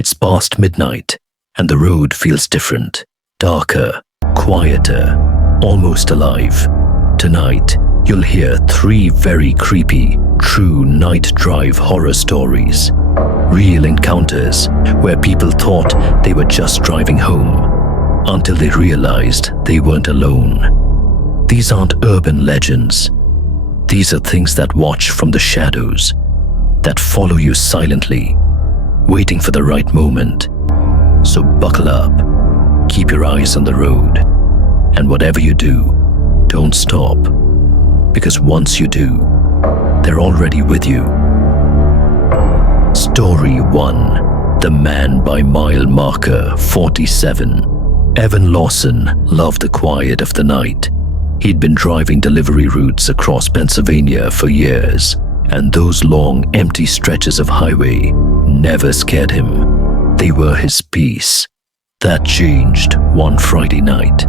It's past midnight, and the road feels different, darker, quieter, almost alive. Tonight, you'll hear 3 very creepy, true night drive horror stories. Real encounters where people thought they were just driving home until they realized they weren't alone. These aren't urban legends. These are things that watch from the shadows, that follow you silently, waiting for the right moment. So buckle up, keep your eyes on the road, and whatever you do, don't stop, because once you do, they're already with you. Story 1. The Man by Mile Marker 47. Evan Lawson loved the quiet of the night. He'd been driving delivery routes across Pennsylvania for years, and those long, empty stretches of highway never scared him. They were his peace. That changed one Friday night.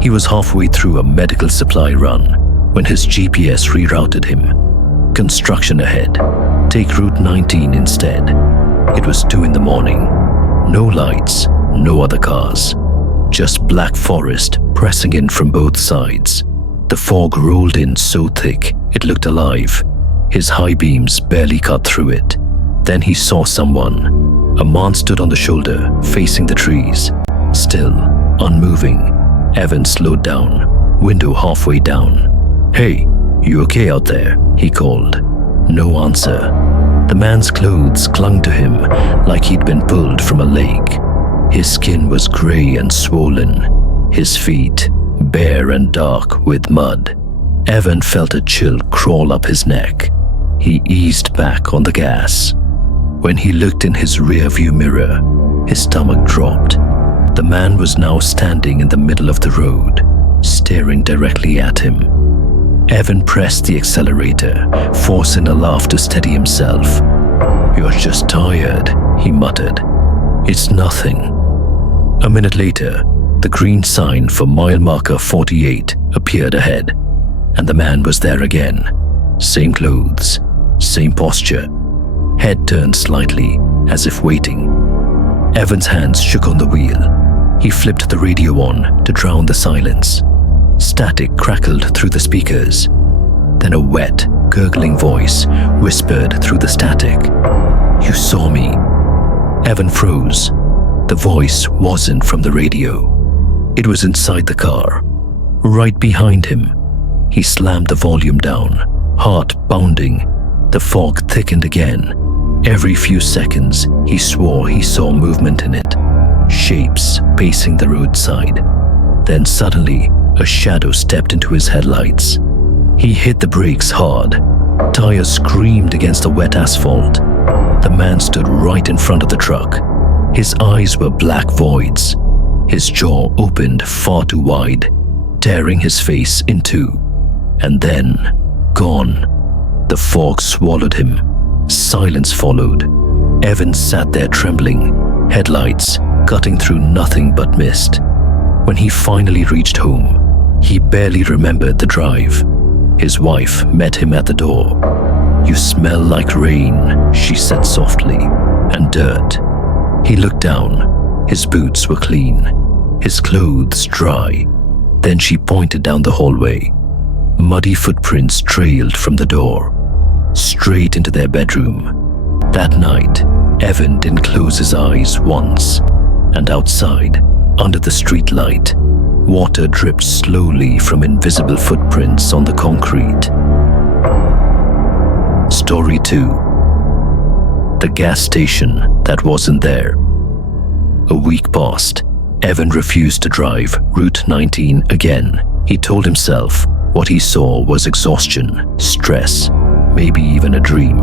He was halfway through a medical supply run when his GPS rerouted him. Construction ahead. Take Route 19 instead. It was 2 in the morning. No lights, no other cars. Just black forest pressing in from both sides. The fog rolled in so thick it looked alive. His high beams barely cut through it. Then he saw someone. A man stood on the shoulder, facing the trees. Still, unmoving. Evan slowed down, window halfway down. "Hey, you okay out there?" he called. No answer. The man's clothes clung to him like he'd been pulled from a lake. His skin was gray and swollen, his feet bare and dark with mud. Evan felt a chill crawl up his neck. He eased back on the gas. When he looked in his rearview mirror, his stomach dropped. The man was now standing in the middle of the road, staring directly at him. Evan pressed the accelerator, forcing a laugh to steady himself. "You're just tired," he muttered. "It's nothing." A minute later, the green sign for mile marker 48 appeared ahead, and the man was there again. Same clothes, same posture, head turned slightly, as if waiting. Evan's hands shook on the wheel. He flipped the radio on to drown the silence. Static crackled through the speakers. Then a wet, gurgling voice whispered through the static. "You saw me." Evan froze. The voice wasn't from the radio. It was inside the car, right behind him. He slammed the volume down, heart pounding. The fog thickened again. Every few seconds, he swore he saw movement in it. Shapes pacing the roadside. Then suddenly, a shadow stepped into his headlights. He hit the brakes hard. Tires screamed against the wet asphalt. The man stood right in front of the truck. His eyes were black voids. His jaw opened far too wide, tearing his face in two. And then, gone. The fog swallowed him. Silence followed. Evan sat there trembling, headlights cutting through nothing but mist. When he finally reached home, he barely remembered the drive. His wife met him at the door. "You smell like rain," she said softly, "and dirt." He looked down. His boots were clean, his clothes dry. Then she pointed down the hallway. Muddy footprints trailed from the door, straight into their bedroom. That night, Evan didn't close his eyes once, and outside, under the street light, water dripped slowly from invisible footprints on the concrete. Story 2. The gas station that wasn't there. A week passed. Evan refused to drive Route 19 again. He told himself what he saw was exhaustion, stress, maybe even a dream.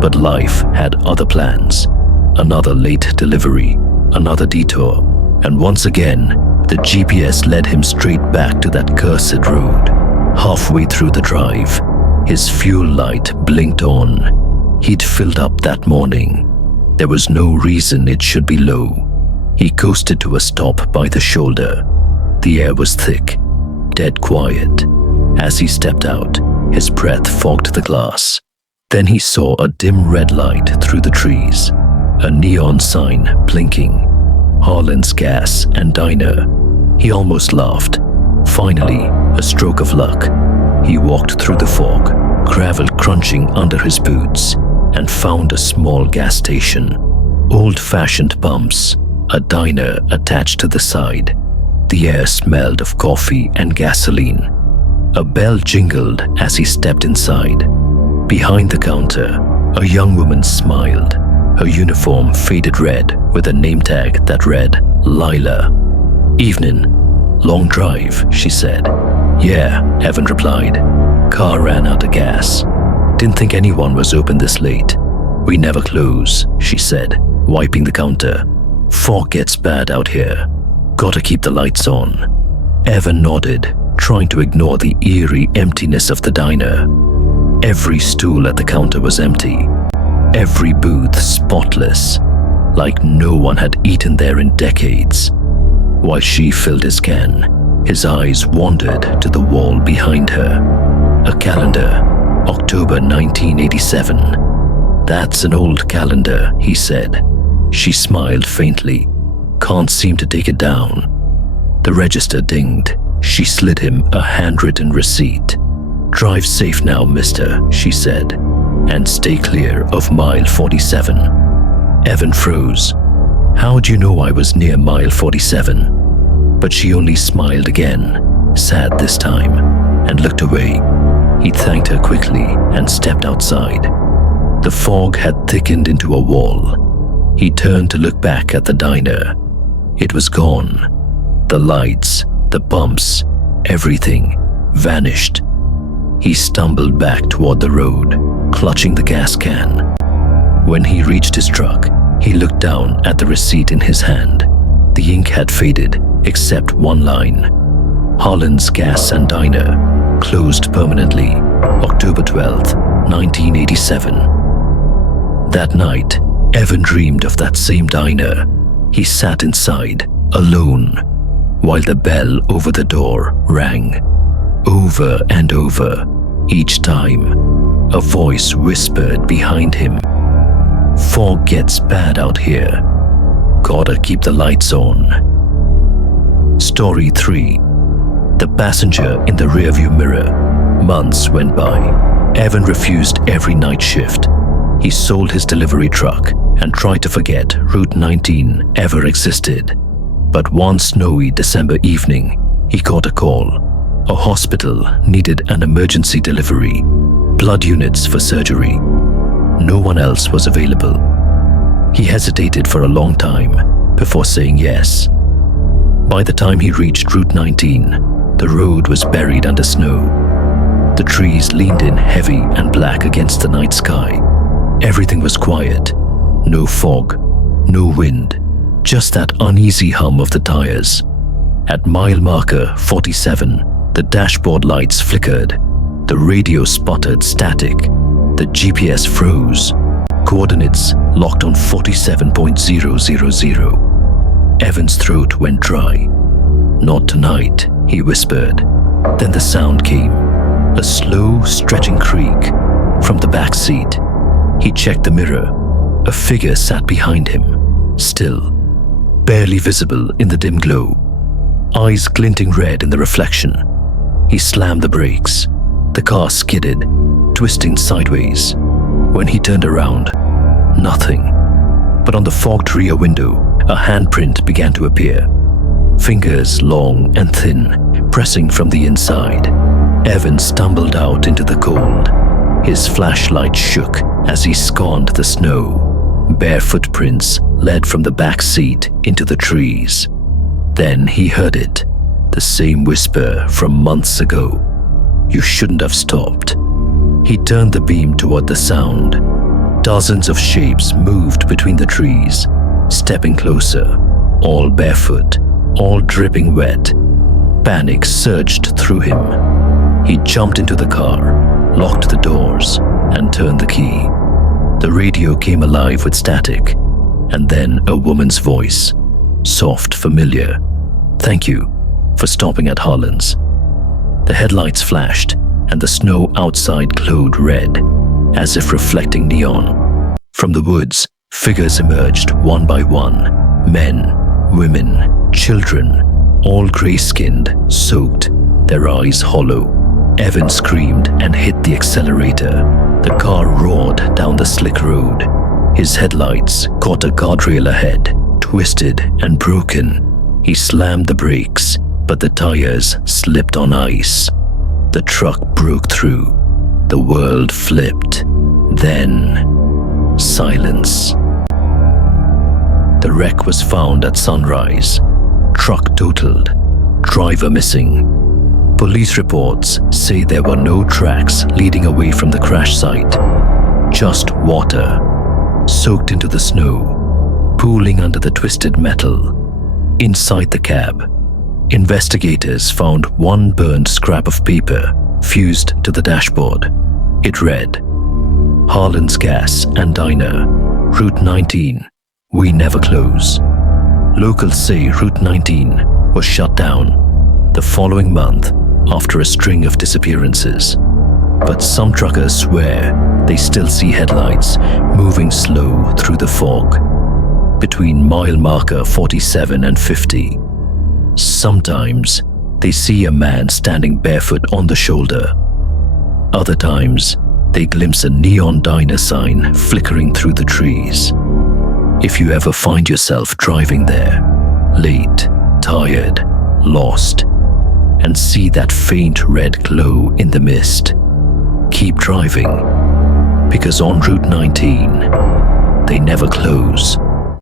But life had other plans. Another late delivery, another detour, and once again, the GPS led him straight back to that cursed road. Halfway through the drive, his fuel light blinked on. He'd filled up that morning. There was no reason it should be low. He coasted to a stop by the shoulder. The air was thick, dead quiet. As he stepped out, his breath fogged the glass. Then he saw a dim red light through the trees. A neon sign blinking. Harlan's Gas and Diner. He almost laughed. Finally, a stroke of luck. He walked through the fog, gravel crunching under his boots, and found a small gas station. Old-fashioned pumps, a diner attached to the side. The air smelled of coffee and gasoline. A bell jingled as he stepped inside. Behind the counter, a young woman smiled, her uniform faded red with a name tag that read Lila. "Evening. Long drive," she said. "Yeah," Evan replied. "Car ran out of gas. Didn't think anyone was open this late. We never close," she said, wiping the counter. "Fog gets bad out here. Gotta keep the lights on." Evan nodded, trying to ignore the eerie emptiness of the diner. Every stool at the counter was empty. Every booth spotless, like no one had eaten there in decades. While she filled his can, his eyes wandered to the wall behind her. A calendar, October 1987. "That's an old calendar," he said. She smiled faintly. "Can't seem to take it down." The register dinged. She slid him a handwritten receipt. "Drive safe now, mister," she said, "and stay clear of mile 47. Evan froze. How do you know I was near mile 47? But she only smiled again, sad this time, and looked away. He thanked her quickly and stepped outside. The fog had thickened into a wall. He turned to look back at the diner. It was gone. The lights, the pumps, everything vanished. He stumbled back toward the road, clutching the gas can. When he reached his truck, he looked down at the receipt in his hand. The ink had faded, except one line. Harlan's Gas and Diner, closed permanently, October 12th, 1987. That night, Evan dreamed of that same diner. He sat inside, alone, while the bell over the door rang. Over and over, each time, a voice whispered behind him, "Fog gets bad out here. Gotta keep the lights on." Story 3. The passenger in the rearview mirror. Months went by. Evan refused every night shift. He sold his delivery truck and tried to forget Route 19 ever existed. But one snowy December evening, he got a call. A hospital needed an emergency delivery, blood units for surgery. No one else was available. He hesitated for a long time before saying yes. By the time he reached Route 19, the road was buried under snow. The trees leaned in heavy and black against the night sky. Everything was quiet. No fog, no wind, just that uneasy hum of the tires. At mile marker 47, the dashboard lights flickered. The radio sputtered static. The GPS froze. Coordinates locked on 47.000. Evan's throat went dry. "Not tonight," he whispered. Then the sound came. A slow, stretching creak from the back seat. He checked the mirror. A figure sat behind him, still, barely visible in the dim glow. Eyes glinting red in the reflection. He slammed the brakes. The car skidded, twisting sideways. When he turned around, nothing. But on the fogged rear window, a handprint began to appear. Fingers long and thin, pressing from the inside. Evan stumbled out into the cold. His flashlight shook as he scanned the snow. Bare footprints led from the back seat into the trees. Then he heard it, the same whisper from months ago. "You shouldn't have stopped." He turned the beam toward the sound. Dozens of shapes moved between the trees, stepping closer, all barefoot, all dripping wet. Panic surged through him. He jumped into the car, locked the doors, and turned the key. The radio came alive with static, and then a woman's voice, soft, familiar. "Thank you for stopping at Harlan's." The headlights flashed, and the snow outside glowed red, as if reflecting neon. From the woods, Figures emerged one by one. Men, women, children, all grey-skinned, soaked, their eyes hollow. Evan screamed and hit the accelerator. The car roared down the slick road. His headlights caught a guardrail ahead, twisted and broken. He slammed the brakes, but the tires slipped on ice. The truck broke through. The world flipped. Then, silence. The wreck was found at sunrise. Truck totaled. Driver missing. Police reports say there were no tracks leading away from the crash site. Just water, soaked into the snow, pooling under the twisted metal. Inside the cab, investigators found one burned scrap of paper fused to the dashboard. It read, "Harlan's Gas and Diner, Route 19. We never close." Locals say Route 19 was shut down the following month after a string of disappearances. But some truckers swear they still see headlights moving slow through the fog between mile marker 47 and 50. Sometimes they see a man standing barefoot on the shoulder. Other times, they glimpse a neon diner sign flickering through the trees. If you ever find yourself driving there, late, tired, lost, and see that faint red glow in the mist, keep driving, because on Route 19, they never close.